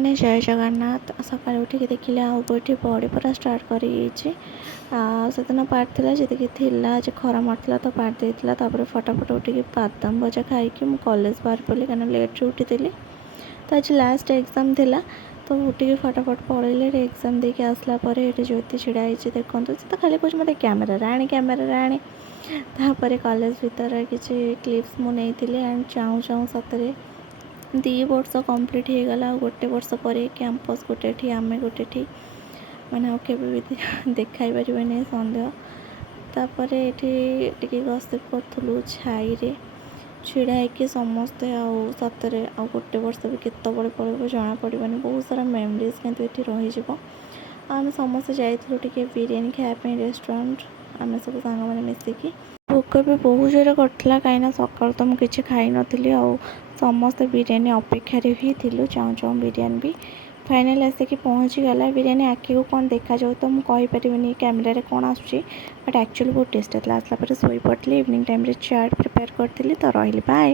ସାଙ୍ଗମାନେ ଜୟ ଜଗନ୍ନାଥ। ସକାଳୁ ଉଠିକି ଦେଖିଲେ ଆଉ କେଉଁଠି ବଡ଼ି ପୁରା ଷ୍ଟାର୍ଟ କରିଯାଇଛି। ସେଦିନ ପାର୍ଟ ଥିଲା ଯେତିକି ଥିଲା ଯେ ଖରା ମାରୁଥିଲା ତ ପାର୍ଟ ଦେଇଥିଲା। ତାପରେ ଫଟାଫଟ ଉଠିକି ବାଦାମ ଭଜା ଖାଇକି ମୁଁ କଲେଜ ବାହାରି ପଡ଼ିଲି କାରଣ ଲେଟ୍ରେ ଉଠିଥିଲି। ତ ଆଜି ଲାଷ୍ଟ ଏକ୍ଜାମ୍ ଥିଲା ତ ଉଠିକି ଫଟାଫଟ ପଳେଇଲେ। ଏକ୍ଜାମ୍ ଦେଇକି ଆସିଲା ପରେ ଏଠି ଜ୍ୟୋତି ଛିଡ଼ା ହେଇଛି ଦେଖନ୍ତୁ। ସେ ତ ଖାଲି କହୁଛି ମୋତେ କ୍ୟାମେରାରେ ଆଣେ। ତାପରେ କଲେଜ ଭିତରେ କିଛି କ୍ଲିପ୍ସ ମୁଁ ନେଇଥିଲି ଆଣ୍ଡ ଚାହୁଁ ଚାହୁଁ ସତରେ 2 ବର୍ଷ କମ୍ପ୍ଲିଟ୍ ହେଇଗଲା। ଆଉ ଗୋଟେ ବର୍ଷ ପରେ କ୍ୟାମ୍ପସ୍ ଗୋଟେଠି ଆମେ ଗୋଟେଠି ମାନେ ଆଉ କେବେ ବି ଦେଖାଇ ପାରିବେନି ସନ୍ଦେହ। ତାପରେ ଏଠି ଟିକେ ଗସିପ୍ କରୁଥିଲୁ ଛାଇରେ ଛିଡ଼ା ହେଇକି ସମସ୍ତେ। ଆଉ ସତରେ ଆଉ ଗୋଟେ ବର୍ଷ ବି କେତେବେଳେ ପଳେଇବ ଜଣାପଡ଼ିବନି। ବହୁତ ସାରା ମେମୋରିଜ୍ କିନ୍ତୁ ଏଠି ରହିଯିବ। ଆମେ ସମସ୍ତେ ଯାଇଥିଲୁ ଟିକେ ବିରିୟାନୀ ଖାଇବା ପାଇଁ ରେଷ୍ଟୁରାଣ୍ଟ, ଆମେ ସବୁ ସାଙ୍ଗମାନେ ମିଶିକି। ଭୋକ ବି ବହୁତ ଜୋରେ କରିଥିଲା କାହିଁକିନା ସକାଳୁ ତ ମୁଁ କିଛି ଖାଇନଥିଲି। ଆଉ ସମସ୍ତେ ବିରିୟାନୀ ଅପେକ୍ଷାରେ ହିଁ ଥିଲୁ। ଚାହୁଁ ଚାହୁଁ ବିରିୟାନୀ ବି ଫାଇନାଲି ଆସିକି ପହଞ୍ଚିଗଲା। ବିରିୟାନୀ ଆଖିକୁ କ'ଣ ଦେଖାଯାଉ ତ ମୁଁ କହିପାରିବିନି କ୍ୟାମେରାରେ କ'ଣ ଆସୁଛି, ବଟ୍ ଆକ୍ଚୁଆଲି ବହୁତ ଟେଷ୍ଟ ଥିଲା। ଆସିଲା ପରେ ଶୋଇପଡ଼ିଥିଲି। ଇଭିନିଂ ଟାଇମ୍ରେ ଚାଟ୍ ପ୍ରିପେୟାର କରିଥିଲି ତ ରହିଲି, ବାଏ।